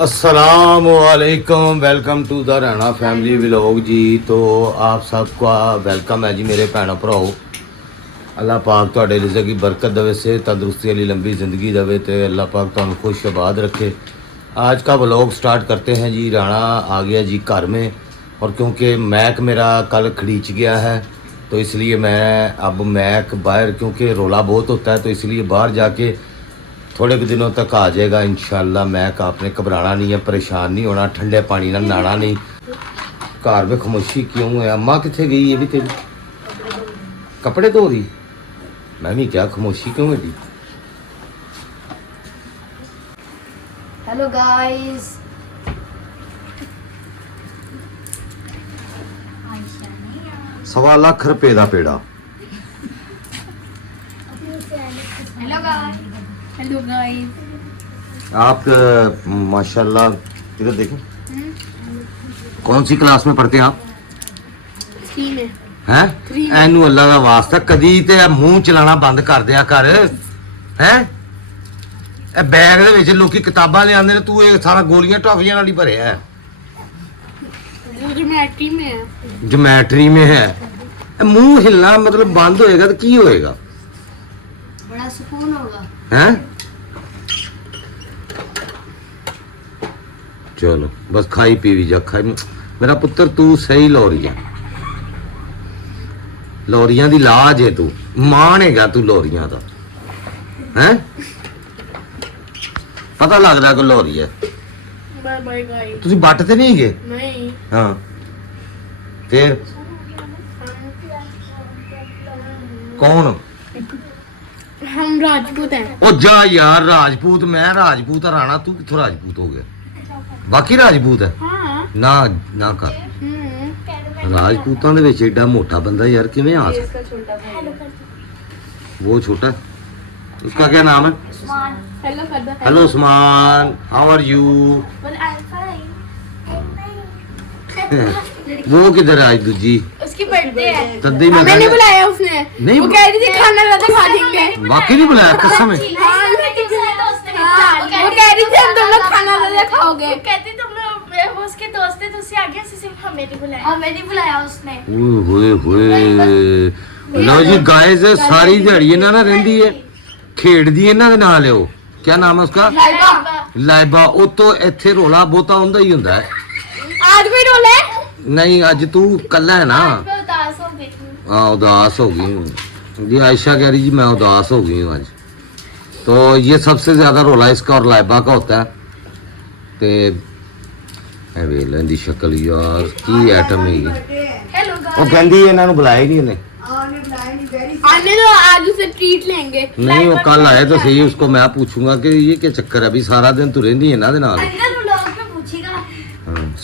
अस्सलामुअलैकुम, welcome to the Rana family vlog जी। तो आप सबका वेलकम है जी मेरे भैनों भराओ। अल्लाह पाक तुहाडे रिज़्क की बरकत देवे, सेहत तंदुरुस्ती वाली लंबी ज़िंदगी देवे तो अल्लाह पाक तुहानू खुश आबाद रखे। आज का व्लॉग स्टार्ट करते हैं जी। राणा आ गया जी घर में, और क्योंकि मैक मेरा कल खड़ीच गया है तो इसलिए मैं अब मैक बाहर, क्योंकि रोला बहुत होता है तो इसलिए बाहर जाके थोड़े कुछ दिनों तक आ जाएगा इंशाल्लाह। मैक आपने घबराना नहीं है, परेशान नहीं होना, ठंडे पानी ना नहाना नहीं। घर में खामोशी क्यों है? अम्मा कितने गई? ये भी तेरी कपड़े धो रही, मैं भी क्या खामोशी क्यों है जी? हेलो गाइस, सवा लाख रुपए का पेड़ा। Hello guys. आप माशाल्लाह इधर देखें, कौन सी क्लास में पढ़ते हैं आप? हैं एनू अल्लाह का वास्ता कदी ते मुंह चलाना बंद कर दिया कर। हैं ए बैग दे विच लोकी किताबां ले आंदे ने, तू ये सारा गोलियां टॉफियां नाल ही भरिया है। ज्योमेट्री में है। मुंह हिलना मतलब बंद होएगा तो की होएगा? बड़ा सुकून होगा। हैं चलो बस खाई पीवी जा, खाई। मेरा पुत्र तू सही लौरिया, लौरिया दी लाज है, तू मान हैगा तू लौरिया दा। हैं पता लगदा कि लौरी है। Bye bye guys. तुसी बट ते नहीं गए? नहीं। हाँ फिर कौन? हम राजपूत हैं। ओ जा यार, राजपूत मैं राजपूत राणा, तू किथों राजपूत हो गया? बाकी राजपूत है? हाँ। ना ना कर। राजपूतां दे विच एडा मोटा बंदा यार किवें आ सकदा? वो छोटा है? उसका क्या नाम है? हेलो कर दो। Hello Usman, how are you? वो किधर है आज दूजी? उसकी बर्थडे है। तद्दी में हमें नहीं बुलाया उसने। नहीं, वो कह रही थी खाना ज्यादा खा लेंगे। वाकई नहीं बुलाया कसम है? वो कह रही थी हम तुम लोग खाना ज्यादा खाओगे। कहती तुम लोग वो उसके दोस्त थे तो उसे आगे से सिर्फ हमें नहीं बुलाया उसने। ओए होए लो जी गाइस, सारी दिहाड़ी ना ना रहंदी है खेड़दी ਇਹਨਾਂ ਦੇ ਨਾਲ ਲਿਓ। क्या नाम है उसका? लाइबा। ਉਹ ਤੋਂ ਇੱਥੇ ਰੋਲਾ ਬਹੁਤਾ ਹੁੰਦਾ ਹੀ ਹੁੰਦਾ ਹੈ। आज भी रोले? नहीं आज तू कल्ला है ना। मैं उदास हो गई थी। हाँ उदास हो गई हूँ जी। आयशा कह रही जी मैं उदास हो गई हूँ आज। तो ये सबसे ज्यादा रोला इसका और लाइबा का होता है। ते वेलन दी शक्ल यार की आइटम है ये। हेलो वो कहंदी ਇਹਨਾਂ ਨੂੰ ਬੁਲਾਇਆ ਨਹੀਂ ਇਹਨੇ। आने दो, आज उसे ट्रीट लेंगे। नहीं वो कल आए तो सही, उसको मैं पूछूंगा कि ये क्या चक्कर है, अभी सारा दिन तू रहंदी है ना दे नाल। अंदर व्लॉग में पूछेगा।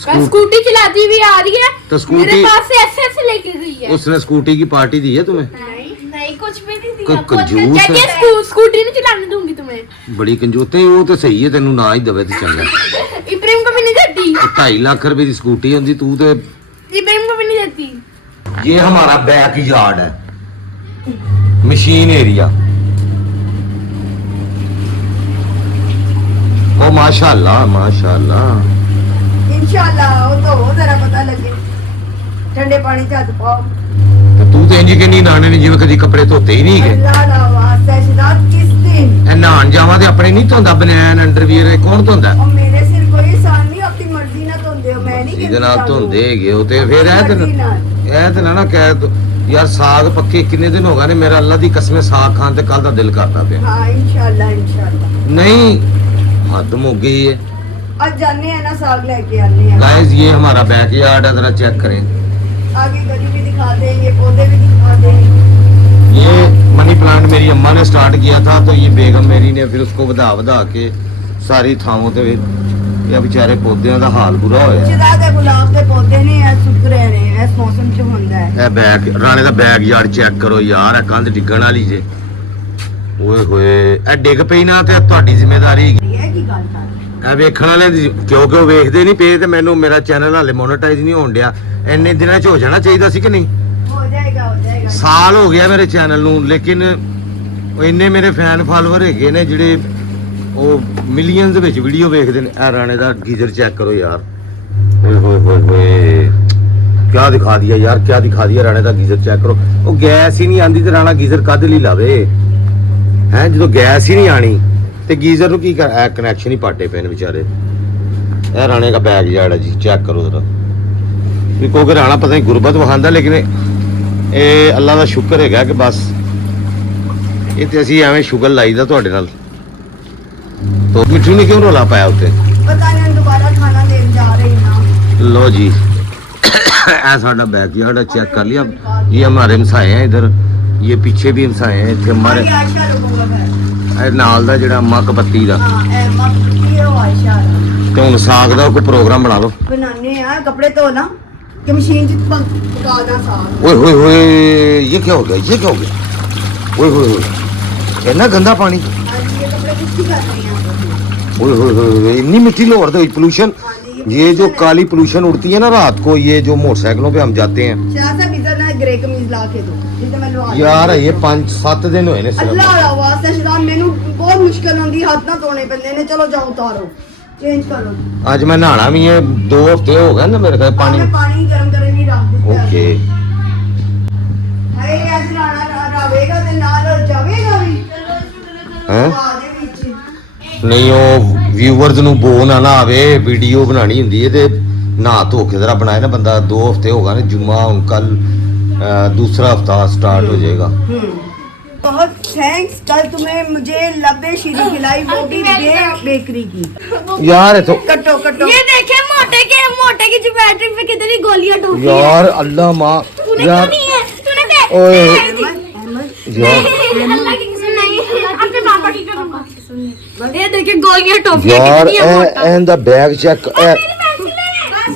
बस स्कूटी चलाती हुई आ रही है तो स्कूटी मेरे पास से ऐसे लेके गई है। उसने स्कूटी की पार्टी दी है तुम्हें? नहीं कुछ भी नहीं कोई दिया। कंजूस है। जाके स्कूटी नहीं चलाने दूंगी तुम्हें। बड़ी कंजूते वो तो सही है, तेनू ना ही दवे तो चंगा। इब्राहिम को भी नहीं देती। 2.5 लाख रुपए की स्कूटी होंदी, तू तो। इब्राहिम को भी नहीं देती। ये हमारा बैक यार्ड है, मशीन एरिया। ओ माशाल्लाह माशाल्लाह। इंशाल्लाह वो तो जरा पता लगे। ठंडे पानी च हथ पाओ। तो तू तो इंज के नहीं नहाने ने, जिवें कदी कपड़े धोते ही नहीं गए। अल्लाह दा वास्ता शदात किस दिन ए नहान जावा ते अपने नहीं धोंदा, बनैन अंडरवियर कौन धोंदा? और मेरे सिर कोई एहसान नहीं, अपनी मर्जी ना धोंदे हो। मैं नहीं ਇਹਦੇ ਨਾਲ ਧੋਂਦੇ ਹੈਗੇ ਉਹ ਤੇ ਫਿਰ ਇਹ ਤੇ ਨਾ ਕਹਿ ਤੂੰ ਯਾਰ। ਸਾਗ ਪੱਕੇ ਕਿੰਨੇ ਦਿਨ ਹੋ ਗਏ ਨੇ, ਮੇਰਾ ਅੱਲਾ ਦੀ ਕਸਮ ਸਾਗ ਖਾਣ ਤੇ ਕੱਲ ਦਾ ਦਿਲ ਕਰਦਾ ਪਿਆ। हां इंशाल्लाह इंशाल्लाह। नहीं हद हो गई है। आज जाने हैं ना, साग लेके आने हैं। गाइस ये हमारा बैकयार्ड है, जरा चेक करें। आगे गली भी दिखा देंगे, पौधे भी दिखा देंगे। ये मनी प्लांट मेरी अम्मा ने स्टार्ट किया था, तो ये बेगम मेरी ने फिर उसको ਵਧਾ ਵਧਾ के सारी ਥਾਵਾਂ ਤੇ ਇਹ ਵਿਚਾਰੇ ਪੌਦਿਆਂ ਦਾ ਹਾਲ ਬੁਰਾ ਹੋਇਆ। चिदा दे गुलाब के पौधे ने ऐ सुक रहे ने, इस मौसम च हुंदा है। ਇਹ ਬੈਕ ਰਾਣੇ ਦਾ ਬੈਕਯਾਰਡ ਚੈੱਕ ਕਰੋ ਯਾਰ, ਇਹ ਕੰਧ ਡਿੱਗਣ ਵਾਲੀ ਜੇ। ਓਏ ਹੋਏ ਇਹ ਡਿੱਗ ਪਈ ਨਾ ਤੇ ਤੁਹਾਡੀ ਜ਼ਿੰਮੇਵਾਰੀ ਹੈਗੀ। ये की गल कर? ਇਹ ਵੇਖਣ ਵਾਲੇ ਦੀ, ਕਿਉਂਕਿ ਉਹ ਵੇਖਦੇ ਨਹੀਂ ਪਏ ਤੇ ਮੈਨੂੰ ਮੇਰਾ ਚੈਨਲ ਹਾਲੇ ਮੋਨੇਟਾਈਜ਼ ਨਹੀਂ ਹੋਣ ਡਿਆ। ਇੰਨੇ ਦਿਨਾਂ 'ਚ ਹੋ ਜਾਣਾ ਚਾਹੀਦਾ ਸੀ ਕਿ ਨਹੀਂ? हो जाएगा हो जाएगा। ਸਾਲ ਹੋ ਗਿਆ ਮੇਰੇ ਚੈਨਲ ਨੂੰ, ਲੇਕਿਨ ਉਹ ਇੰਨੇ ਮੇਰੇ ਫੈਨ ਫਾਲੋਅਰ ਹੈਗੇ ਨੇ ਜਿਹੜੇ ਉਹ ਮਿਲੀਅਨਸ ਦੇ ਵਿੱਚ ਵੀਡੀਓ ਵੇਖਦੇ ਨੇ। ਇਹ ਰਾਣੇ ਦਾ ਗੀਜ਼ਰ ਚੈੱਕ ਕਰੋ ਯਾਰ, ਓਏ ਹੋਏ ਹੋਏ ਹੋਏ, ਕਿਆ ਦਿਖਾ ਦਿਆ ਯਾਰ, ਕਿਆ ਦਿਖਾ ਦਿਆ। ਰਾਣੇ ਦਾ ਗੀਜ਼ਰ ਚੈੱਕ ਕਰੋ, ਉਹ ਗੈਸ ਹੀ ਨਹੀਂ ਆਂਦੀ ਤੇ ਰਾਣਾ ਗੀਜ਼ਰ ਕਦ ਲਈ ਲਾਵੇ ਹੈ? ਜਦੋਂ ਗੈਸ ਹੀ ਨਹੀਂ ਆਣੀ ਤੇ ਗੀਜ਼ਰ ਨੂੰ ਕੀ ਕਰ, ਇਹ ਕਨੈਕਸ਼ਨ ਹੀ ਪਾਟੇ ਪਏ ਨੇ ਵਿਚਾਰੇ। ਇਹ ਰਾਣੇ ਦਾ ਬੈਗ ਜਿਹੜਾ ਜੀ ਚੈੱਕ ਕਰੋ ਜ਼ਰਾ, ਵੀ ਕੋ ਰਾਣਾ ਪਤਾ ਨਹੀਂ ਗੁਰਬਤ ਵਖਾਂਦਾ, ਲੇਕਿਨ ਇਹ ਅੱਲਾ ਦਾ ਸ਼ੁਕਰ ਹੈਗਾ ਕਿ ਬਸ ਇਹ ਤੇ ਅਸੀਂ ਐਵੇਂ ਸ਼ੁਗਰ ਲਾਈਦਾ ਤੁਹਾਡੇ ਨਾਲ। ਤੋ ਮਿੱਠੂ ਨੇ ਕਿਉਂ ਰੋਲਾ ਪਾਇਆ ਉੱਤੇ? पता नहीं दोबारा खाना देने जा रही ना। लो जी ऐसा बैग यार्ड चेक कर लिया। ये हमारे हमसाए हैं इधर, ये पीछे भी हमसाए हैं इतने हमारे आयशा रुकूंगा मैं। नाल दा जेड़ा मक बत्ती दा हाँ ये हो आयशा ते हुन साग दा कोई प्रोग्राम बना लो। बनाने हैं कपड़े धोना कि मशीन च पका दा साग। ओए होए होए, ये क्या हो गया, ये क्या हो गया? ओए होए होए, इतना गंदा पानी। हाँ जी, ये कपड़े किसकी कर रही हैं? ओए होए होए, इतनी मिट्टी लोड़ दो पोल्यूशन। ये जो काली पोल्यूशन उड़ती है ना रात को, ये जो मोटरसाइकिलों पे हम जाते हैं शायद से इधर ना ग्रे कमीज ला के दो जिसे मैं लवा यार। ये 5-7 दिन हुए ने अल्लाह दा वास्ते शराब मेनू बहुत मुश्किल होंदी, हाथ ना धोने पैंदे ने। चलो जाओ उतारो चेंज करो। आज मैं नहाना भी है, 2 हफ्ते हो गए ना मेरे ख्याल पानी। मैं पानी गर्म करने नहीं रख दिया। ओके हाय आज राणा रावेगा ते नाल जावेगा भी हैं? आ दे विच नहीं वो व्यूअर्स ਨੂੰ ਬੋ ਨਾ ਆਵੇ, ਵੀਡੀਓ ਬਣਾਣੀ ਹੁੰਦੀ ਹੈ ਤੇ ਨਹਾ ਧੋ ਕੇ ਜ਼ਰਾ ਬਣਾਏ ਨਾ ਬੰਦਾ। 2 हफ्ते होगा ना, जुम्मा कल दूसरा हफ्ता स्टार्ट हो जाएगा। बहुत थैंक्स। कल तुम्हें मुझे लब्बे शीरी खिलाई, वो भी बेकरी की। यार तो कटो कटो। ये देखे मोटे की ज्योमेट्री पे कितनी गोलियां ठोकी यार अल्लाह माँ यार, नहीं है तूने ओए अहमद यार अल्लाह की कसम नहीं, अपने पापा की कसम। ये देखे गोलियां टॉफी यार कितनी है मोटा। एंड द बैग चेक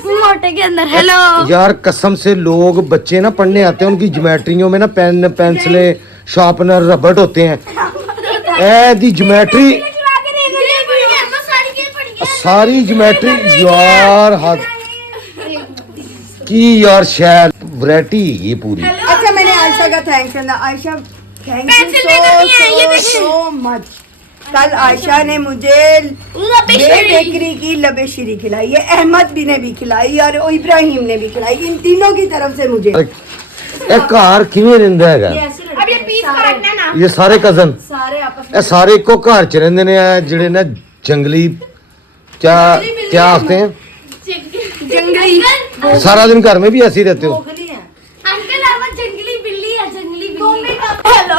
मोटे के अंदर हेलो यार कसम से लोग बच्चे ना पढ़ने आते हैं, उनकी ज्योमेट्रियों में ना पेन पेंसिलें शार्पनर रबड़ होते हैं। ए दी ज्योमेट्री सारी ज्योमेट्री यार हद की यार शायद वैरायटी ये पूरी। अच्छा मैंने आयशा का थैंक्स करना। आयशा थैंक पेंसिल भी तो नहीं है, ये यू देखिए। So much. कल आयशा ने मुझे ये बेकरी की लबे शीरी खिलाई है, अहमद भी ने भी खिलाई और इब्राहिम ने भी खिलाई। इन तीनों की तरफ से मुझे ए घर किवें रहिंदा हैगा? अब ये पीस को रखना ना ये सारे कजन सारे आपस ਇਹ ਸਾਰੇ ਇੱਕੋ ਘਰ ਚ ਰਹਿੰਦੇ ਨੇ। ਇਹ ਜਿਹੜੇ ਨਾ ਜੰਗਲੀ क्या क्या आखते हैं, जंगली सारा दिन घर में भी ऐसे ही रहते हो? अंकल आवाज जंगली बिल्ली है, जंगली बिल्ली। हेलो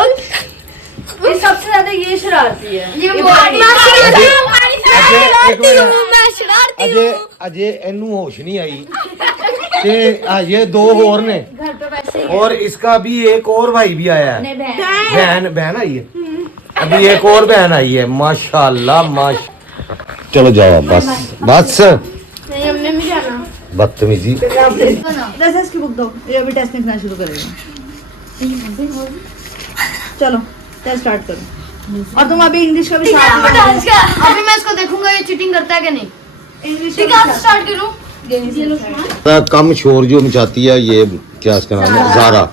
ये सबसे ज्यादा ये शरारती है। ये मैं शरारती अजय अजय ਇਹਨੂੰ होश नहीं आई ਤੇ ये 2 और ने घर पे वैसे और इसका भी एक और भाई भी आया है। बहन बहन आई है, अभी एक और बहन आई है। माशाल्लाह माश चलो जाओ बस बस, नहीं हमने नहीं जाना। बदतमीजी। दस की बुक दो, ये अभी टेस्ट लिखना शुरू करेगा। चलो टेस्ट स्टार्ट करो। और तुम अभी इंग्लिश का भी साथ में डांस का अभी मैं इसको देखूंगा ये चीटिंग करता है कि नहीं। इंग्लिश ठीक है स्टार्ट करूं। कम शोर जो मचाती है ये क्या इसका नाम है, जारा।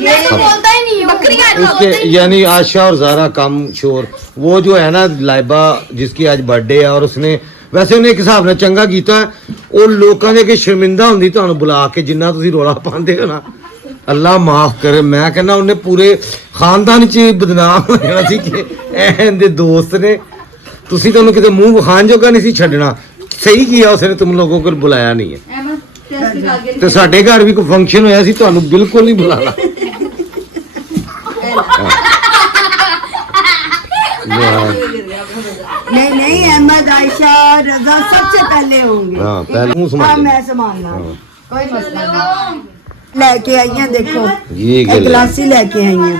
ये तो बोलता ही नहीं हूं। बकरियां उसके यानी आशा और जारा कम शोर। वो जो है ना लाइबा जिसकी आज बर्थडे है और उसने वैसे ਉਹਨੇ ਇੱਕ ਹਿਸਾਬ ਨਾਲ ਚੰਗਾ ਕੀਤਾ। ਉਹ ਲੋਕਾਂ ਦੇ ਕਿ ਸ਼ਰਮਿੰਦਾ ਹੁੰਦੀ ਤੁਹਾਨੂੰ ਬੁਲਾ ਕੇ ਜਿੰਨਾ ਤੁਸੀਂ ਰੋਲਾ ਪਾਉਂਦੇ ਹੋ ਨਾ, ਅੱਲਾ ਮਾਫ ਕਰੇ। ਮੈਂ ਕਹਿੰਦਾ ਉਹਨੇ ਪੂਰੇ ਖਾਨਦਾਨ 'ਚ ਬਦਨਾਮ ਹੋ ਜਾਣਾ ਸੀ ਕਿ ਇਹਦੇ ਦੋਸਤ ਨੇ। ਤੁਸੀਂ ਤੁਹਾਨੂੰ ਕਿਤੇ ਮੂੰਹ ਵਿਖਾਣ ਜੋਗਾ ਨਹੀਂ ਸੀ ਛੱਡਣਾ। ਸਹੀ ਕੀਤਾ ਉਸਨੇ, ਤੁਮ ਲੋਗੋਂ को ਬੁਲਾਇਆ ਨਹੀਂ ਹੈ। टेस्ट निकाल के ਤੇ ਸਾਡੇ ਘਰ ਵੀ ਕੋਈ ਫੰਕਸ਼ਨ ਹੋਇਆ ਸੀ, ਤੁਹਾਨੂੰ ਬਿਲਕੁਲ ਨਹੀਂ ਬੁਲਾਣਾ। नहीं नहीं अहमद आयशा रजा सबसे पहले होंगे। हाँ पहले मुंह हाँ संभाल। मैं संभालना कोई मसला नहीं। लेके आई हैं देखो, ये एक गल गिलासी लेके आई हैं।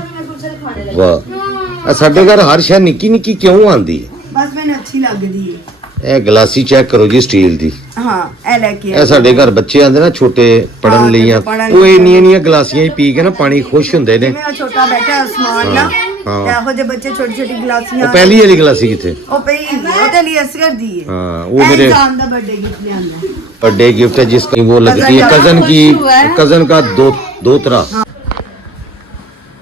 वाह ਸਾਡੇ ਘਰ ਹਰ ਸ਼ੈ ਨਿੱਕੀ ਨਿੱਕੀ ਕਿਉਂ ਆਂਦੀ ਹੈ? बस मैंने अच्छी लग रही है। ਇਹ ਗਲਾਸੀ ਚੈੱਕ ਕਰੋ ਜੀ ਸਟੀਲ ਦੀ। हाँ ए लेके ਇਹ ਸਾਡੇ ਘਰ ਬੱਚੇ ਆਂਦੇ ਨਾ ਛੋਟੇ ਪੜਨ ਹਾਂ, ਲਈ ਆ, ਪੜ੍ਹਨ ਉਹ ਲਈ। ਇੰਨੀਆਂ ਗਲਾਸੀਆਂ ਹੀ ਪੀ ਕੇ ਨਾ ਪਾਣੀ ਖੁਸ਼ ਹੁੰਦੇ ਨੇ। जिवें छोटा बैठा है उस्मान ना, हाँ। ਇਹੋ ਜਿਹੇ ਬੱਚੇ ਛੋਟੀ ਛੋਟੀ ਗਲਾਸੀਆਂ ਉਹ ਪਹਿਲੀ ਵਾਲੀ ਗਲਾਸੀ ਕਿੱਥੇ? ਉਹ ਪਈ ਉਹਦੇ ਲਈ ਅਸਗਰ ਦੀ ਹੈ। हाँ वो मेरे जान दा बर्थडे गिफ्ट लियांदा। बर्थडे गिफ्ट है जिसकी वो लगती है कजन की, कजन का दोतरा।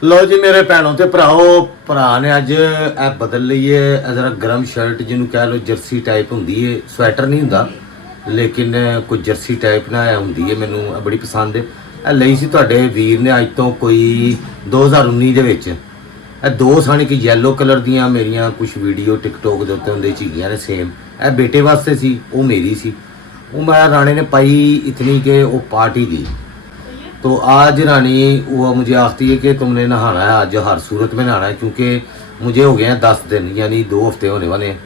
ਲੋ ਜੀ ਮੇਰੇ ਭੈਣੋ ਤੇ ਭਰਾਓ, ਭਰਾ ਨੇ ਅੱਜ ਇਹ ਬਦਲ ਲਈ ਏ, ਇਹ ਜ਼ਰਾ ਗਰਮ ਸ਼ਰਟ ਜਿਹਨੂੰ ਕਹਿ ਲੋ ਜਰਸੀ ਟਾਈਪ ਹੁੰਦੀ ਏ, ਸਵੈਟਰ ਨਹੀਂ ਹੁੰਦਾ ਲੇਕਿਨ ਕੋਈ ਜਰਸੀ ਟਾਈਪ ਨਾ ਹੁੰਦੀ ਏ, ਮੈਨੂੰ ਇਹ ਬੜੀ ਪਸੰਦ ਏ। ਇਹ ਲਈ ਸੀ ਤੁਹਾਡੇ ਵੀਰ ਨੇ ਅੱਜ ਤੋਂ ਕੋਈ 2019 ਦੇ ਵਿੱਚ। ਇਹ ਦੋ ਸਨ, ਇੱਕ ਯੈਲੋ ਕਲਰ ਦੀਆਂ ਮੇਰੀਆਂ ਕੁਝ ਵੀਡੀਓ ਟਿਕਟੋਕ ਦੇ ਉੱਤੇ ਹੁੰਦੇ ਚੀਜ਼ਾਂ ਨੇ ਸੇਮ। ਇਹ ਬੇਟੇ ਵਾਸਤੇ ਸੀ, ਉਹ ਮੇਰੀ ਸੀ। वो मेरा रानी ने पाई इतनी कि वो पार्टी दी। तो आज रानी वो मुझे आखती है कि तुमने नहाना है आज, हर सूरत में नहाना है, क्योंकि मुझे हो गए हैं 10 दिन यानी 2 हफ्ते होने वाले हैं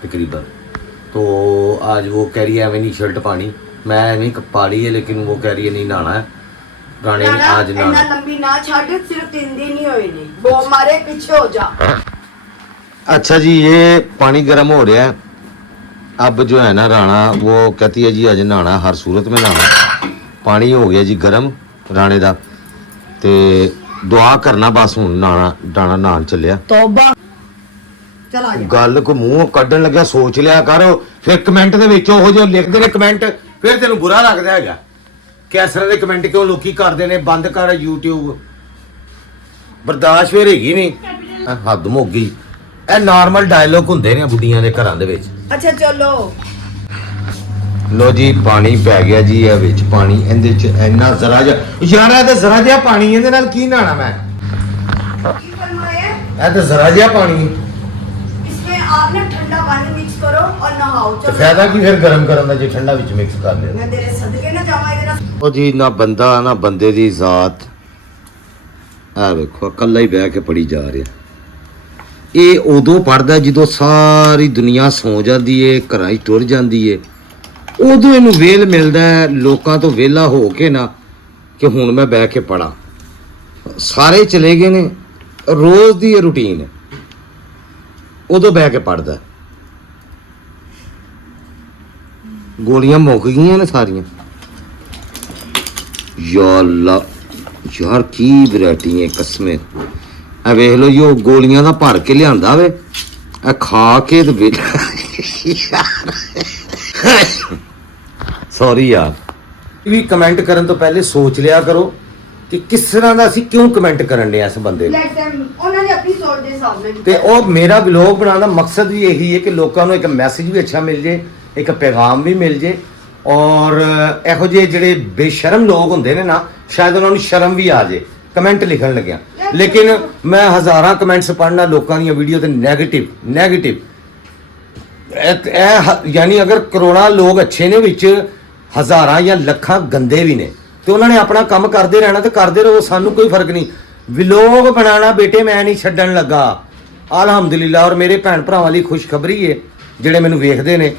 तकरीबन। तो आज वो कह रही है एवं नहीं शर्ट पानी, मैं एवं पा ली है, लेकिन वो कह रही है नहीं नहाना है। रानी ने आज नहाना। लंबी ना छाड़, सिर्फ 3 दिन ही हुए नहीं, वो हमारे पीछे हो जा। अच्छा जी, ये पानी गर्म हो रहा है। अब जो है ना राणा वो कहती है जी आज नहाना, हर सूरत में नहाना। पानी हो गया जी गर्म राणे दा, ते दुआ करना बस हुण नहाना डाना नहान चलिया। तौबा चल आ जा। गल को मूंह कड्डन लग्या सोच लिया कर, फिर कमेंट दे विच ओहो जिहे लिखदे ने कमेंट, फिर तैनूं बुरा लगदा हैगा कि इस तरह दे कमेंट क्यों लोकी करदे ने। बंद कर YouTube, बर्दाश्त फिर हैगी नहीं, हद मुक गई। ਇਹ ਨਾਰਮਲ ਡਾਇਲੋਗ ਹੁੰਦੇ ਨੇ ਬੁੱਢੀਆਂ ਦੇ ਘਰਾਂ ਦੇ ਵਿੱਚ। अच्छा चलो ਲੋ ਜੀ ਪਾਣੀ ਪੈ ਗਿਆ ਜੀ, ਇਹ ਵਿੱਚ ਪਾਣੀ ਇਹਦੇ ਚ ਇੰਨਾ ਜ਼ਰਾ ਜਿਹਾ ਯਾਰ, ਇਹ ਤਾਂ ਜ਼ਰਾ ਜਿਹਾ ਪਾਣੀ, ਇਹਦੇ ਨਾਲ ਕੀ ਨਹਾਣਾ ਮੈਂ? की फरमाया? ਇਹ ਤਾਂ ਜ਼ਰਾ ਜਿਹਾ ਪਾਣੀ, इसमें आप ना ठंडा पानी मिक्स करो और नहाओ। ਤੇ चलो ਫਾਇਦਾ ਕੀ ਫਿਰ ਗਰਮ ਕਰਨ ਦਾ ਜੇ ਠੰਡਾ ਵਿੱਚ ਮਿਕਸ ਕਰ ਲਿਆ। मैं तेरे सदके ना जावा इधर। ਉਹ ਜੀ ਨਾ ਬੰਦਾ ਨਾ ਬੰਦੇ ਦੀ ਜ਼ਾਤ, ਆ ਵੇਖੋ ਇਕੱਲਾ ਹੀ ਬਹਿ ਕੇ ਪੜੀ ਜਾ ਰਿਹਾ। ਇਹ ਉਦੋਂ ਪੜਦਾ ਜਦੋਂ ਸਾਰੀ ਦੁਨੀਆ ਸੌ ਜਾਂਦੀ ਏ, ਘਰਾਂ 'ਚ ਟੁਰ ਜਾਂਦੀ ਏ, ਉਦੋਂ ਇਹਨੂੰ ਵੇਲ ਮਿਲਦਾ ਹੈ ਲੋਕਾਂ ਤੋਂ ਵਿਹਲਾ ਹੋ ਕੇ ਨਾ, ਕਿ ਹੁਣ ਮੈਂ ਬਹਿ ਕੇ ਪੜਾਂ। ਸਾਰੇ ਚਲੇ ਗਏ ਨੇ, ਰੋਜ਼ ਦੀ ਇਹ ਰੂਟੀਨ ਹੈ, ਉਦੋਂ ਬਹਿ ਕੇ ਪੜਦਾ। ਗੋਲੀਆਂ ਮੁੱਕ ਗਈਆਂ ਨੇ ਸਾਰੀਆਂ। ਯਾ ਅੱਲਾ ਯਾਰ ਕੀ ਵੈਰਾਈਟੀ ਹੈ ਕਸਮੇ। ਆ ਵੇਖ ਲਓ ਜੀ, ਉਹ ਗੋਲੀਆਂ ਦਾ ਭਰ ਕੇ ਲਿਆਂਦਾ ਵੇ, ਆ ਖਾ ਕੇ ਤੇ ਸੌਰੀ ਯਾਰ। ਵੀ ਕਮੈਂਟ ਕਰਨ ਤੋਂ ਪਹਿਲੇ ਸੋਚ ਲਿਆ ਕਰੋ ਕਿ ਕਿਸ ਤਰ੍ਹਾਂ ਦਾ ਅਸੀਂ ਕਿਉਂ ਕਮੈਂਟ ਕਰਨ ਦੇ ਇਸ ਬੰਦੇ ਨੂੰ। लेट देम, उन्होंने अपनी सोच दे सामने ਤੇ ਉਹ ਮੇਰਾ ਵਲੌਗ ਬਣਾਉਣ ਦਾ ਮਕਸਦ ਵੀ ਇਹੀ ਹੈ ਕਿ ਲੋਕਾਂ ਨੂੰ ਇੱਕ ਮੈਸੇਜ ਵੀ ਅੱਛਾ ਮਿਲ ਜੇ, ਇੱਕ ਪੈਗਾਮ ਵੀ ਮਿਲ ਜੇ। ਔਰ ਇਹੋ ਜਿਹੇ ਜਿਹੜੇ ਬੇਸ਼ਰਮ ਲੋਕ ਹੁੰਦੇ ਨੇ ਨਾ, ਸ਼ਾਇਦ ਉਹਨਾਂ ਨੂੰ ਸ਼ਰਮ ਵੀ ਆ ਜੇ ਕਮੈਂਟ ਲਿਖਣ ਲੱਗਿਆ। ਲੇਕਿਨ ਮੈਂ ਹਜ਼ਾਰਾਂ ਕਮੈਂਟਸ ਪੜ੍ਹਨਾ ਲੋਕਾਂ ਦੀਆਂ ਵੀਡੀਓ ਤੇ ਨੈਗੇਟਿਵ ਯਾਨੀ ਅਗਰ ਕਰੋੜਾਂ ਲੋਕ ਅੱਛੇ ਨੇ, ਵਿੱਚ ਹਜ਼ਾਰਾਂ ਜਾਂ ਲੱਖਾਂ ਗੰਦੇ ਵੀ ਨੇ, ਤੇ ਉਹਨਾਂ ਨੇ ਆਪਣਾ ਕੰਮ ਕਰਦੇ ਰਹਿਣਾ ਤੇ ਕਰਦੇ ਰਹੋ, ਸਾਨੂੰ ਕੋਈ ਫਰਕ ਨਹੀਂ। ਵਲੌਗ ਬਣਾਉਣਾ ਬੇਟੇ ਮੈਂ ਨਹੀਂ ਛੱਡਣ ਲੱਗਾ, ਅਲਹਮਦੁਲਿਲਾ। ਔਰ ਮੇਰੇ ਭੈਣ ਭਰਾਵਾਂ ਲਈ ਖੁਸ਼ਖਬਰੀ ਹੈ ਜਿਹੜੇ ਮੈਨੂੰ ਵੇਖਦੇ ਨੇ,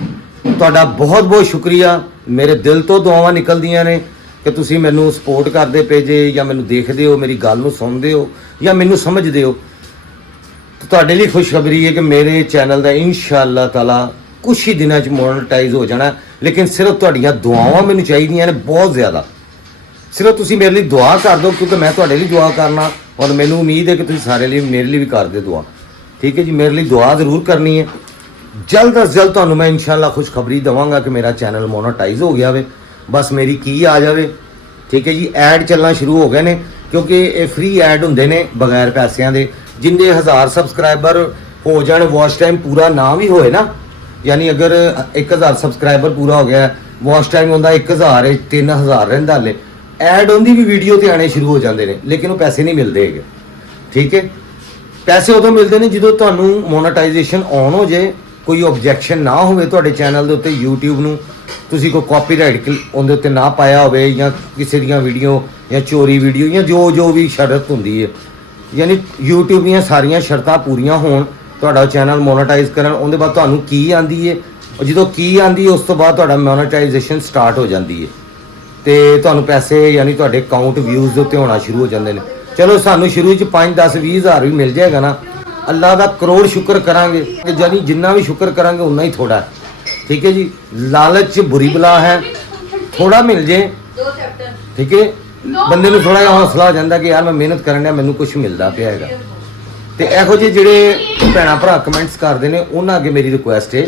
ਤੁਹਾਡਾ ਬਹੁਤ ਬਹੁਤ ਸ਼ੁਕਰੀਆ। ਮੇਰੇ ਦਿਲ ਤੋਂ ਦੁਆਵਾਂ ਨਿਕਲਦੀਆਂ ਨੇ ਕਿ ਤੁਸੀਂ ਮੈਨੂੰ ਸਪੋਰਟ ਕਰਦੇ ਪਏ ਜੇ, ਜਾਂ ਮੈਨੂੰ ਦੇਖਦੇ ਹੋ, ਮੇਰੀ ਗੱਲ ਨੂੰ ਸੁਣਦੇ ਹੋ, ਜਾਂ ਮੈਨੂੰ ਸਮਝਦੇ ਹੋ। ਤੁਹਾਡੇ ਲਈ ਖੁਸ਼ਖਬਰੀ ਹੈ ਕਿ ਮੇਰੇ ਚੈਨਲ ਦਾ ਇਨਸ਼ਾਅੱਲਾ ਤਾਲਾ ਕੁਛ ਹੀ ਦਿਨਾਂ 'ਚ ਮੋਨੇਟਾਈਜ਼ ਹੋ ਜਾਣਾ। ਲੇਕਿਨ ਸਿਰਫ ਤੁਹਾਡੀਆਂ ਦੁਆਵਾਂ ਮੈਨੂੰ ਚਾਹੀਦੀਆਂ ਨੇ ਬਹੁਤ ਜ਼ਿਆਦਾ। ਸਿਰਫ ਤੁਸੀਂ ਮੇਰੇ ਲਈ ਦੁਆ ਕਰ ਦਿਓ, ਕਿਉਂਕਿ ਮੈਂ ਤੁਹਾਡੇ ਲਈ ਦੁਆ ਕਰਨਾ, ਔਰ ਮੈਨੂੰ ਉਮੀਦ ਹੈ ਕਿ ਤੁਸੀਂ ਸਾਰੇ ਲਈ ਮੇਰੇ ਲਈ ਵੀ ਕਰਦੇ ਦੁਆ। ਠੀਕ ਹੈ ਜੀ, ਮੇਰੇ ਲਈ ਦੁਆ ਜ਼ਰੂਰ ਕਰਨੀ ਹੈ। ਜਲਦ ਅਜ਼ ਜਲਦ ਤੁਹਾਨੂੰ ਮੈਂ ਇਨਸ਼ਾਅੱਲਾ ਖੁਸ਼ਖਬਰੀ ਦੇਵਾਂਗਾ ਕਿ ਮੇਰਾ ਚੈਨਲ ਮੋਨੇਟਾਈਜ਼ ਹੋ ਗਿਆ ਵੇ। ਬਸ ਮੇਰੀ ਕੀ ਆ ਜਾਵੇ। ਠੀਕ ਹੈ ਜੀ, ਐਡ ਚੱਲਣਾ ਸ਼ੁਰੂ ਹੋ ਗਏ ਨੇ, ਕਿਉਂਕਿ ਇਹ ਫ੍ਰੀ ਐਡ ਹੁੰਦੇ ਨੇ ਬਗੈਰ ਪੈਸਿਆਂ ਦੇ। ਜਿੰਨੇ 1000 ਸਬਸਕ੍ਰਾਈਬਰ ਹੋ ਜਾਣ, ਵਾਚ ਟਾਈਮ ਪੂਰਾ ਨਾ ਵੀ ਹੋਏ ਨਾ, ਯਾਨੀ ਅਗਰ 1000 ਸਬਸਕ੍ਰਾਈਬਰ ਪੂਰਾ ਹੋ ਗਿਆ, ਵਾਚ ਟਾਈਮ ਹੁੰਦਾ 1000 3000 ਰਹਿੰਦਾ, ਹਲੇ ਐਡ ਹੁੰਦੀ ਵੀ ਵੀਡੀਓ ਤੇ ਆਣੇ ਸ਼ੁਰੂ ਹੋ ਜਾਂਦੇ ਨੇ, ਲੇਕਿਨ ਉਹ ਪੈਸੇ ਨਹੀਂ ਮਿਲਦੇ ਹੈਗੇ। ਠੀਕ ਹੈ, ਪੈਸੇ ਉਦੋਂ ਮਿਲਦੇ ਨੇ ਜਦੋਂ ਤੁਹਾਨੂੰ ਮੋਨੇਟਾਈਜੇਸ਼ਨ ਔਨ ਹੋ ਜਾਏ, ਕੋਈ ਆਬਜੈਕਸ਼ਨ ਨਾ ਹੋਵੇ ਤੁਹਾਡੇ ਚੈਨਲ ਦੇ ਉੱਤੇ, YouTube ਨੂੰ ਤੁਸੀਂ ਕੋਈ ਕਾਪੀਰਾਈਟ ਉਹਦੇ ਉੱਤੇ ਨਾ ਪਾਇਆ ਹੋਵੇ, ਜਾਂ ਕਿਸੇ ਦੀਆਂ ਵੀਡੀਓ ਜਾਂ ਚੋਰੀ ਵੀਡੀਓ ਜਾਂ ਜੋ ਵੀ ਸ਼ਰਤ ਹੁੰਦੀ ਹੈ, ਯਾਨੀ YouTube ਦੀਆਂ ਸਾਰੀਆਂ ਸ਼ਰਤਾਂ ਪੂਰੀਆਂ ਹੋਣ, ਤੁਹਾਡਾ ਚੈਨਲ ਮੋਨੇਟਾਈਜ਼ ਕਰਨ। ਉਹਦੇ ਬਾਅਦ ਤੁਹਾਨੂੰ ਕੀ ਆਂਦੀ ਹੈ, ਔਰ ਜਦੋਂ ਕੀ ਆਂਦੀ ਹੈ ਉਸ ਤੋਂ ਬਾਅਦ ਤੁਹਾਡਾ ਮੋਨੇਟਾਈਜੇਸ਼ਨ ਸਟਾਰਟ ਹੋ ਜਾਂਦੀ ਹੈ, ਤੇ ਤੁਹਾਨੂੰ ਪੈਸੇ ਯਾਨੀ ਤੁਹਾਡੇ ਅਕਾਊਂਟ ਵਿਊਜ਼ ਦੇ ਉੱਤੇ ਹੋਣਾ ਸ਼ੁਰੂ ਹੋ ਜਾਂਦੇ ਨੇ। ਚਲੋ ਸਾਨੂੰ ਸ਼ੁਰੂ 'ਚ 5 10 20 ਹਜ਼ਾਰ ਵੀ ਮਿਲ ਜਾਏਗਾ ਨਾ, ਅੱਲਾ ਦਾ ਕਰੋੜ ਸ਼ੁਕਰ ਕਰਾਂਗੇ। ਯਾਨੀ ਜਿੰਨਾ ਵੀ ਸ਼ੁਕਰ ਕਰਾਂਗੇ ਉਨਾ ਹੀ ਥੋੜਾ। ਠੀਕ ਹੈ ਜੀ, ਲਾਲਚ ਬੁਰੀ ਬਲਾ ਹੈ, ਥੋੜਾ ਮਿਲ ਜੇ ਠੀਕ ਹੈ, ਬੰਦੇ ਨੂੰ ਥੋੜਾ ਜਿਹਾ ਹੌਸਲਾ ਹੋ ਜਾਂਦਾ ਕਿ ਯਾਰ ਮੈਂ ਮਿਹਨਤ ਕਰਨ ਡਿਆ, ਮੈਨੂੰ ਕੁਝ ਮਿਲਦਾ ਪਿਆ ਹੈਗਾ। ਤੇ ਇਹੋ ਜਿਹੇ ਜਿਹੜੇ ਭੈਣਾਂ ਭਰਾ ਕਮੈਂਟਸ ਕਰਦੇ ਨੇ, ਉਹਨਾਂ ਅੱਗੇ ਮੇਰੀ ਰਿਕੁਐਸਟ ਹੈ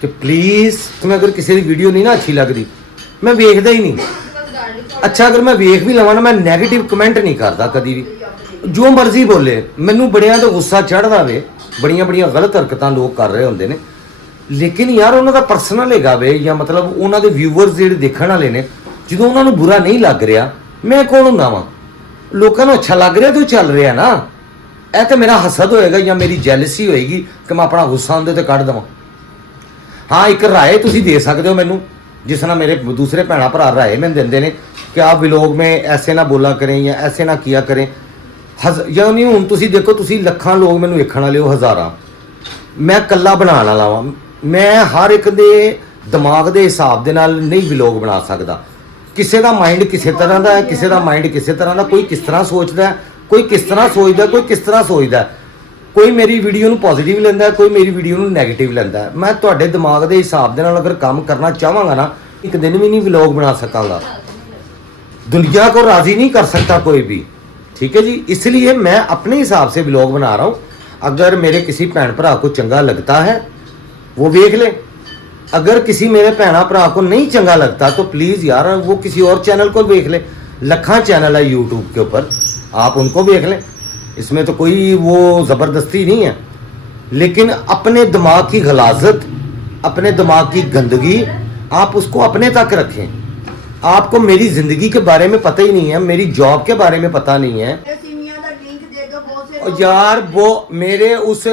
ਕਿ ਪਲੀਜ਼ तुम्हें अगर किसी की वीडियो नहीं ना अच्छी लगती, मैं वेखदा ही नहीं। अच्छा अगर मैं वेख भी लवां ना, मैं नैगेटिव कमेंट नहीं करता कभी भी, ਜੋ ਮਰਜ਼ੀ ਬੋਲੇ, ਮੈਨੂੰ ਬੜਿਆਂ ਦਾ ਗੁੱਸਾ ਚੜ੍ਹਦਾ ਵੇ, ਬੜੀਆਂ ਬੜੀਆਂ ਗਲਤ ਹਰਕਤਾਂ ਲੋਕ ਕਰ ਰਹੇ ਹੁੰਦੇ ਨੇ, ਲੇਕਿਨ ਯਾਰ ਉਹਨਾਂ ਦਾ ਪਰਸਨਲ ਹੈਗਾ ਵੇ, ਜਾਂ ਮਤਲਬ ਉਹਨਾਂ ਦੇ ਵਿਊਅਰਸ ਜਿਹੜੇ ਦੇਖਣ ਵਾਲੇ ਨੇ, ਜਦੋਂ ਉਹਨਾਂ ਨੂੰ ਬੁਰਾ ਨਹੀਂ ਲੱਗ ਰਿਹਾ, ਮੈਂ ਕੌਣ ਹੁੰਦਾ ਵਾਂ? ਲੋਕਾਂ ਨੂੰ ਅੱਛਾ ਲੱਗ ਰਿਹਾ ਤੇ ਉਹ ਚੱਲ ਰਿਹਾ ਨਾ। ਇਹ ਤਾਂ ਮੇਰਾ ਹਸਦ ਹੋਏਗਾ ਜਾਂ ਮੇਰੀ ਜੈਲਸੀ ਹੋਏਗੀ ਕਿ ਮੈਂ ਆਪਣਾ ਗੁੱਸਾ ਉਹਦੇ ਤੇ ਕੱਢ ਦੇਵਾਂ। ਹਾਂ, ਇੱਕ ਰਾਏ ਤੁਸੀਂ ਦੇ ਸਕਦੇ ਹੋ ਮੈਨੂੰ, ਜਿਸ ਨਾਲ ਮੇਰੇ दूसरे ਭੈਣਾਂ ਭਰਾ ਰਾਏ ਮੈਨੂੰ ਦਿੰਦੇ ਨੇ ਕਿ ਆਪ ਵਲੋਗ में ऐसे ना बोला करें या ऐसे ना किया करें। ਯਾਨੀ ਹੁਣ ਤੁਸੀਂ ਦੇਖੋ, ਤੁਸੀਂ ਲੱਖਾਂ ਲੋਕ ਮੈਨੂੰ ਵੇਖਣ ਵਾਲੇ ਹੋ, ਹਜ਼ਾਰਾਂ, ਮੈਂ ਇਕੱਲਾ ਬਣਾਉਣ ਵਾਲਾ ਵਾਂ। ਮੈਂ ਹਰ ਇੱਕ ਦੇ ਦਿਮਾਗ ਦੇ ਹਿਸਾਬ ਦੇ ਨਾਲ ਨਹੀਂ ਵਲੋਗ ਬਣਾ ਸਕਦਾ। ਕਿਸੇ ਦਾ ਮਾਈਂਡ ਕਿਸੇ ਤਰ੍ਹਾਂ ਦਾ ਹੈ, ਕਿਸੇ ਦਾ ਮਾਈਂਡ ਕਿਸੇ ਤਰ੍ਹਾਂ ਦਾ, ਕੋਈ ਕਿਸ ਤਰ੍ਹਾਂ ਸੋਚਦਾ ਹੈ, ਕੋਈ ਕਿਸ ਤਰ੍ਹਾਂ ਸੋਚਦਾ, ਕੋਈ ਕਿਸ ਤਰ੍ਹਾਂ ਸੋਚਦਾ, ਕੋਈ ਮੇਰੀ ਵੀਡੀਓ ਨੂੰ ਪੋਜ਼ਿਟਿਵ ਲੈਂਦਾ, ਕੋਈ ਮੇਰੀ ਵੀਡੀਓ ਨੂੰ ਨੈਗੇਟਿਵ ਲੈਂਦਾ। ਮੈਂ ਤੁਹਾਡੇ ਦਿਮਾਗ ਦੇ ਹਿਸਾਬ ਦੇ ਨਾਲ ਅਗਰ ਕੰਮ ਕਰਨਾ ਚਾਹਾਂਗਾ ਨਾ, ਇੱਕ ਦਿਨ ਵੀ ਨਹੀਂ ਵਲੋਗ ਬਣਾ ਸਕਾਂਗਾ। दुनिया को राजी नहीं कर सकता कोई भी, ठीक है जी। इसलिए मैं अपने हिसाब से व्लॉग बना रहा हूँ। अगर मेरे किसी भैन भरा को चंगा लगता है वो देख ले, अगर किसी मेरे भैन भरा को नहीं चंगा लगता तो प्लीज़ यार वो किसी और चैनल को देख ले। लखा चैनल है यूट्यूब के ऊपर, आप उनको देख लें, इसमें तो कोई वो ज़बरदस्ती नहीं है। लेकिन अपने दिमाग की गलाजत, अपने दिमाग की गंदगी आप उसको अपने तक रखें। आपको मेरी ज़िंदगी के बारे में पता ही नहीं है, मेरी जॉब के बारे में पता नहीं है। और यार वो मेरे उस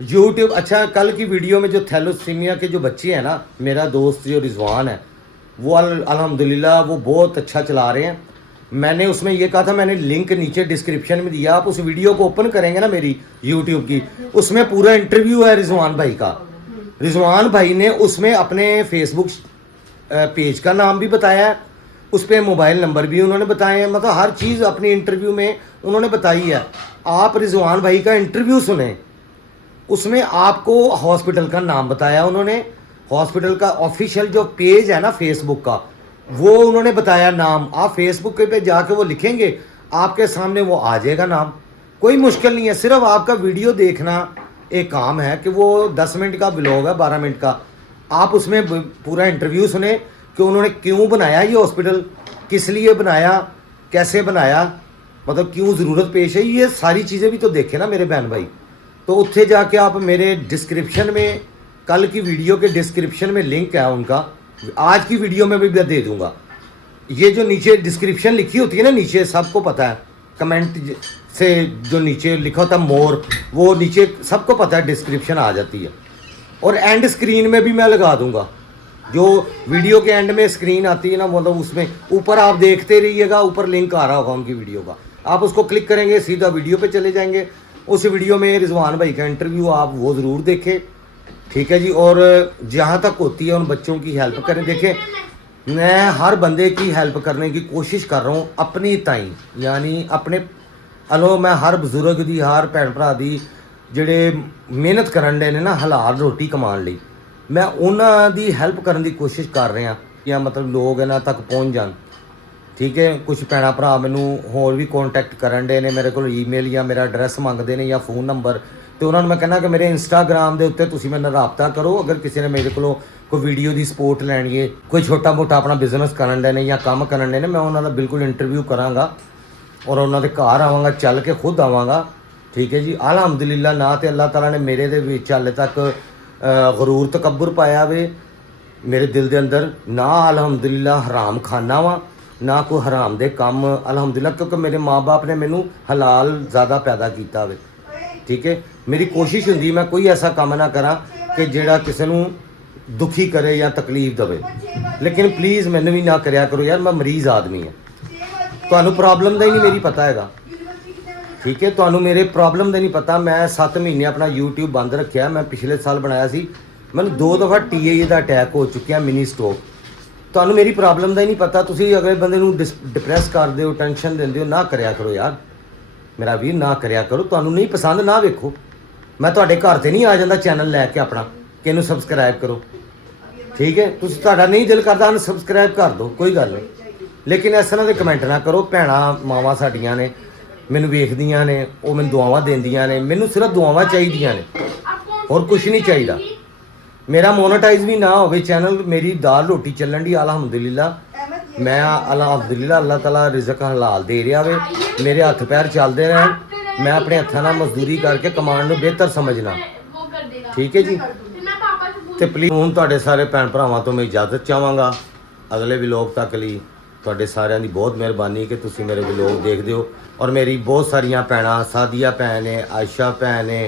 YouTube, अच्छा कल की वीडियो में जो थैलोसीमिया के जो बच्चे हैं ना, मेरा दोस्त जो रिजवान है वो अल्हम्दुलिल्लाह वो बहुत अच्छा चला रहे हैं। मैंने उसमें ये कहा था, मैंने लिंक नीचे डिस्क्रिप्शन में दिया, आप उस वीडियो को ओपन करेंगे ना मेरी YouTube की, उसमें पूरा इंटरव्यू है रिजवान भाई का। रिजवान भाई ने उसमें अपने फेसबुक पेज का नाम भी बताया है, उस पर मोबाइल नंबर भी उन्होंने बताए हैं, मतलब हर चीज़ अपनी इंटरव्यू में उन्होंने बताई है। आप रिजवान भाई का इंटरव्यू सुने, उसमें आपको हॉस्पिटल का नाम बताया उन्होंने, हॉस्पिटल का ऑफिशियल जो पेज है ना फेसबुक का, वो उन्होंने बताया नाम। आप फेसबुक पे जाके वो लिखेंगे, आपके सामने वो आ जाएगा नाम। कोई मुश्किल नहीं है, सिर्फ आपका वीडियो देखना एक काम है कि वो 10 मिनट का व्लॉग है, 12 मिनट का, आप उसमें पूरा इंटरव्यू सुने कि उन्होंने क्यों बनाया ये हॉस्पिटल, किस लिए बनाया, कैसे बनाया, मतलब क्यों ज़रूरत पेश है, ये सारी चीज़ें भी तो देखें ना मेरे बहन भाई। तो उत्थे जाके आप मेरे डिस्क्रिप्शन में, कल की वीडियो के डिस्क्रिप्शन में लिंक है उनका, आज की वीडियो में भी मैं दे दूँगा। ये जो नीचे डिस्क्रिप्शन लिखी होती है ना, नीचे सबको पता है, कमेंट से जो नीचे लिखा होता है मोर, वो नीचे सबको पता है, डिस्क्रिप्शन आ जाती है। और एंड स्क्रीन में भी मैं लगा दूंगा, जो वीडियो के एंड में स्क्रीन आती है ना, मतलब उसमें ऊपर आप देखते रहिएगा, ऊपर लिंक आ रहा होगा उनकी वीडियो का, आप उसको क्लिक करेंगे सीधा वीडियो पे चले जाएंगे। उस वीडियो में रिजवान भाई का इंटरव्यू आप वो ज़रूर देखें, ठीक है जी। और जहाँ तक होती है उन बच्चों की हेल्प करें। देखें, मैं हर बंदे की हेल्प करने की कोशिश कर रहा हूँ अपनी ताईं, यानी अपने अलो मैं हर बजुर्ग की, हर भैन भरा की ਜਿਹੜੇ ਮਿਹਨਤ ਕਰਨ ਦੇ ਨੇ ਨਾ ਹਲਾਲ ਰੋਟੀ ਕਮਾਉਣ ਲਈ, ਮੈਂ ਉਹਨਾਂ ਦੀ ਹੈਲਪ ਕਰਨ ਦੀ ਕੋਸ਼ਿਸ਼ ਕਰ ਰਿਹਾ ਕਿ ਮਤਲਬ ਲੋਕ ਇਹਨਾਂ ਤੱਕ ਪਹੁੰਚ ਜਾਣ, ਠੀਕ ਹੈ। ਕੁਝ ਭੈਣਾਂ ਭਰਾ ਮੈਨੂੰ ਹੋਰ ਵੀ ਕੰਟੈਕਟ ਕਰਨ ਦੇ ਨੇ, ਮੇਰੇ ਕੋਲ ਈਮੇਲ ਜਾਂ ਮੇਰਾ ਐਡਰੈਸ ਮੰਗਦੇ ਨੇ ਜਾਂ फ़ोन ਨੰਬਰ, ਤੇ ਉਹਨਾਂ ਨੂੰ ਮੈਂ ਕਹਿੰਦਾ ਕਿ ਮੇਰੇ ਇੰਸਟਾਗ੍ਰਾਮ ਦੇ ਉੱਤੇ ਤੁਸੀਂ ਮੇਰੇ ਨਾਲ ਰਾਬਤਾ ਕਰੋ। ਅਗਰ ਕਿਸੇ ਨੇ ਮੇਰੇ ਕੋਲੋਂ ਕੋਈ ਵੀਡੀਓ ਦੀ ਸਪੋਰਟ ਲੈਣੀ ਹੈ, ਕੋਈ ਛੋਟਾ ਮੋਟਾ ਆਪਣਾ ਬਿਜ਼ਨਸ ਕਰਨ ਦੇ ਨੇ ਜਾਂ ਕੰਮ ਕਰਨ ਦੇ ਨੇ, ਮੈਂ ਉਹਨਾਂ ਦਾ ਬਿਲਕੁਲ ਇੰਟਰਵਿਊ ਕਰਾਂਗਾ ਔਰ ਉਹਨਾਂ ਦੇ ਘਰ ਆਵਾਂਗਾ, ਚੱਲ ਕੇ ਖੁਦ ਆਵਾਂਗਾ, ठीक है जी। अल्हम्दुलिल्लाह ना तो अल्लाह ताला ने मेरे दे विच हाले तक गरूर तकब्बुर पाया वे मेरे दिल दे अंदर, ना अल्हम्दुलिल्लाह हराम खाना वा, ना कोई हराम दे काम, अल्हम्दुलिल्लाह, क्योंकि मेरे माँ बाप ने मैनू हलाल ज़्यादा पैदा किया वे, ठीक है। मेरी कोशिश हुंदी मैं कोई ऐसा काम ना करा कि जिहड़ा किसी नू दुखी करे या तकलीफ देवे, लेकिन प्लीज़ मैनू भी ना करया करो यार, मैं मरीज़ आदमी हाँ, तुहानू प्रॉब्लम दा ही नहीं मेरी पता हैगा, ठीक है। ਤੁਹਾਨੂੰ ਮੇਰੇ ਪ੍ਰੋਬਲਮ ਦਾ ਨਹੀਂ ਪਤਾ। ਮੈਂ 7 ਮਹੀਨੇ ਆਪਣਾ YouTube ਬੰਦ ਰੱਖਿਆ, ਮੈਂ ਪਿਛਲੇ ਸਾਲ ਬਣਾਇਆ ਸੀ, ਮੈਨੂੰ 2 ਦਫਾ TIA ਦਾ ਅਟੈਕ ਹੋ ਚੁੱਕਿਆ, ਮਿਨੀ ਸਟ੍ਰੋਕ। ਤੁਹਾਨੂੰ ਮੇਰੀ ਪ੍ਰੋਬਲਮ ਦਾ ਹੀ ਨਹੀਂ ਪਤਾ, ਤੁਸੀਂ ਅਗਲੇ ਬੰਦੇ ਨੂੰ ਡਿਪਰੈਸ ਕਰਦੇ ਹੋ, ਟੈਨਸ਼ਨ ਦਿੰਦੇ ਹੋ, ਨਾ ਕਰਿਆ ਕਰੋ ਯਾਰ, ਮੇਰਾ ਵੀਰ ਨਾ ਕਰਿਆ ਕਰੋ। ਤੁਹਾਨੂੰ ਨਹੀਂ ਪਸੰਦ ਨਾ ਵੇਖੋ, ਮੈਂ ਤੁਹਾਡੇ ਘਰ ਤੇ ਨਹੀਂ ਆ ਜਾਂਦਾ ਚੈਨਲ ਲੈ ਕੇ ਆਪਣਾ ਕਿ ਇਹਨੂੰ ਸਬਸਕ੍ਰਾਈਬ ਕਰੋ, ਠੀਕ ਹੈ। ਤੁਸੀਂ ਤੁਹਾਡਾ ਨਹੀਂ ਦਿਲ ਕਰਦਾ ਅਨਸਬਸਕ੍ਰਾਈਬ ਕਰ ਦਿਓ, ਕੋਈ ਗੱਲ ਨਹੀਂ, ਲੇਕਿਨ ਇਸ ਤਰ੍ਹਾਂ ਦੇ ਕਮੈਂਟ ਨਾ ਕਰੋ। ਭੈਣਾਂ ਮਾਵਾਂ ਸਾਡੀਆਂ ਨੇ ਮੈਨੂੰ ਵੇਖਦੀਆਂ ਨੇ, ਉਹ ਮੈਨੂੰ ਦੁਆਵਾਂ ਦਿੰਦੀਆਂ ਨੇ, ਮੈਨੂੰ ਸਿਰਫ ਦੁਆਵਾਂ ਚਾਹੀਦੀਆਂ ਨੇ, ਹੋਰ ਕੁਝ ਨਹੀਂ ਚਾਹੀਦਾ। ਮੇਰਾ ਮੋਨੇਟਾਈਜ਼ ਵੀ ਨਾ ਹੋਵੇ ਚੈਨਲ, ਮੇਰੀ ਦਾਲ ਰੋਟੀ ਚੱਲਣ ਦੀ ਅਲਹਮਦੁਲਿਲਾ, ਮੈਂ ਅਲਹਮਦੁਲਿਲਾ, ਅੱਲਾਹ ਤਾਲਾ ਰਿਜ਼ਕ ਹਲਾਲ ਦੇ ਰਿਹਾ ਵੇ, ਮੇਰੇ ਹੱਥ ਪੈਰ ਚੱਲਦੇ ਰਹਿਣ, ਮੈਂ ਆਪਣੇ ਹੱਥਾਂ ਨਾਲ ਮਜ਼ਦੂਰੀ ਕਰਕੇ ਕਮਾਉਣ ਨੂੰ ਬਿਹਤਰ ਸਮਝਣਾ। वो कर देगा ਠੀਕ ਹੈ ਜੀ। फिर मैं पापा से पूछ ਤੇ ਪਲੀਜ਼ ਹੁਣ ਤੁਹਾਡੇ ਸਾਰੇ ਭੈਣ ਭਰਾਵਾਂ ਤੋਂ ਮੈਂ ਇਜਾਜ਼ਤ ਚਾਹਾਂਗਾ। ਅਗਲੇ ਵਲੌਗ ਤੱਕ ਲਈ ਤੁਹਾਡੇ ਸਾਰਿਆਂ ਦੀ ਬਹੁਤ ਮਿਹਰਬਾਨੀ ਕਿ ਤੁਸੀਂ ਮੇਰੇ ਵਲੌਗ ਦੇਖਦੇ ਹੋ। ਔਰ ਮੇਰੀ ਬਹੁਤ ਸਾਰੀਆਂ ਭੈਣਾਂ, ਸਾਦੀਆ ਭੈਣ ਹੈ, ਆਇਸ਼ਾ ਭੈਣ है,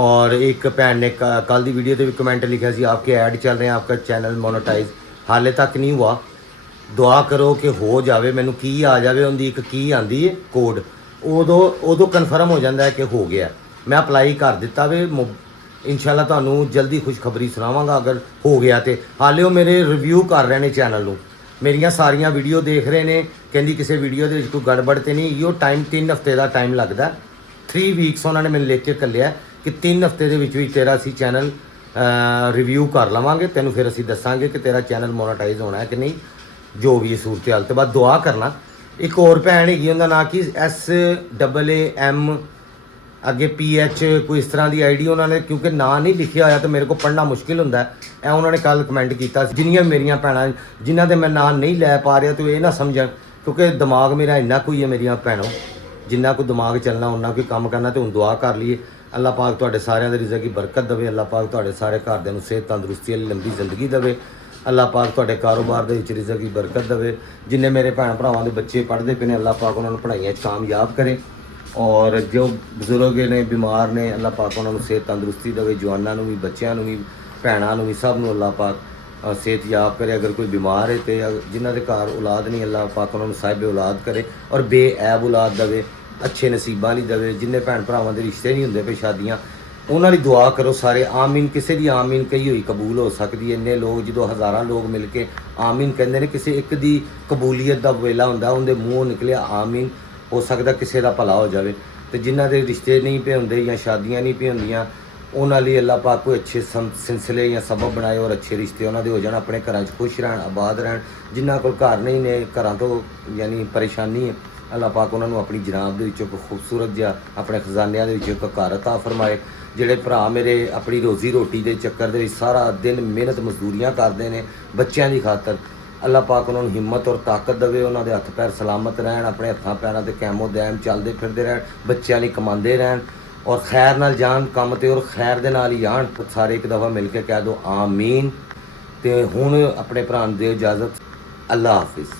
और एक भैन ने कल की वीडियो पे भी कमेंट लिखा सी आपके ऐड चल रहे हैं, आपका चैनल मोनेटाइज हाले तक नहीं हुआ। दुआ करो कि हो जाए, मैनू की आ जाए, उनकी एक की आती है कोड, उदों कन्फर्म हो जाता है कि हो गया। मैं अप्लाई कर दिता वे, इंशाल्लाह तुहानू जल्दी खुशखबरी सुनावांगा अगर हो गया तो। हाले वो मेरे रिव्यू कर रहे हैं चैनल नू, मेरिया सारिया वीडियो देख रहे हैं, कहती किसी वीडियो के कोई गड़बड़ तो नहीं। यो टाइम 3 हफ्ते का टाइम लगता, 3 वीक्स उन्होंने मैंने लिख के घल्लिया कि 3 हफ्ते के विच तेरा असी चैनल रिव्यू कर लवांगे, तेनू फिर असी दसांगे कि तेरा चैनल मोनेटाइज होना है कि नहीं, जो भी सूरत हाल। तो बाद दुआ करना। एक और भैन हैगी, उनका नाम कि SAAM अगे PH कोई इस तरह की ID उन्होंने, क्योंकि ना नहीं लिखा होया तो मेरे को पढ़ना मुश्किल होंदा है। उन्होंने कल कमेंट किया, जिन्नियां मेरिया भैन जिन्हों के मैं नाम नहीं लै पा रहा तो ये ना समझ, क्योंकि दिमाग मेरा इन्ना कोई है मेरिया भैनों, जिन्ना कोई दिमाग चलना उन्ना कोई काम करना। तो हुण दुआ कर लीए, अल्लाह पाक तुहाडे सारिਆਂ ਦੇ रिज़क की बरकत देवे, अल्लाह पाक तुहाडे सारे घरदिਆਂ ਨੂੰ सेहत तंदुरुस्ती वाली लंबी जिंदगी देवे, अल्लाह पाक तुहाडे कारोबार ਦੇ ਵਿੱਚ रिज़क की बरकत देवे। जिन्ने मेरे भैन भरावां ਦੇ ਬੱਚੇ पढ़ते पे ने, अल्लाह पाक उन्होंने पढ़ाइयां कामयाब करे। और जो बजुर्ग ने, बीमार ने, अल्लाह पाक उन्होंने सेहत तंदुरुस्ती देवे, जवानों भी, बच्चों भी, भैनों भी, सब नूं अल्लाह पाक सेहत याब करे। अगर कोई बीमार है तो जिन्हों के घर औलाद नहीं, अल्लाह पाक उन्होंने साहिब औलाद करे और बेऐब औलाद देवे, अच्छे नसीबां वाली देवे। जिन्ने भैन भरावां दे रिश्ते नहीं होंदे पे शादियां, उन्हां दी दुआ करो सारे। आमीन, किसी दी आमीन कही हुई कबूल हो सकती है। इन्ने लोग जो हज़ारां लोग मिल के आमीन कहते हैं, किसी एक दी कबूलीयत का वेला हुंदा, उनके मूँहों निकले आमीन, हो सकता किसी का भला हो जाए। तो जिन्हां दे रिश्ते नहीं पे होंदे या शादियां नहीं पे होंदियां, उन्हां लई अल्लाह पाक कोई अच्छे सिलसिले या सबब बनाए और अच्छे रिश्ते उन्हां दे हो जाण, अपने घरां 'च खुश रहन, आबाद रहन। जिन्हां कोल घर नहीं ने, घरां तो यानी परेशानी है, अल्लाह पाक उन्होंने अपनी जनाब दे विचों खूबसूरत जिहा अपने खजानिਆਂ ਦੇ ਵਿੱਚੋਂ एक घर अता फरमाए। ਜਿਹੜੇ ਭਰਾ ਮੇਰੇ अपनी रोजी रोटी के चक्कर ਦੇ ਵਿੱਚ सारा दिन मेहनत मजदूरियां करते हैं बच्चों की खातर, अल्लाह पाक उन्होंने हिम्मत और ताकत देवे, उन्होंने हथ पैर सलामत रहन, अपने हथां पैरों से कैमो दैम चलते फिरते रहन, बच्चों लिए कमाते रहन और खैर नाल जान काम ते और खैर दे नाल ही आण। सारे एक दफ़ा मिल के कह दो आमीन। तो हुण अपने भरा दे इजाज़त, अल्लाह हाफिज़।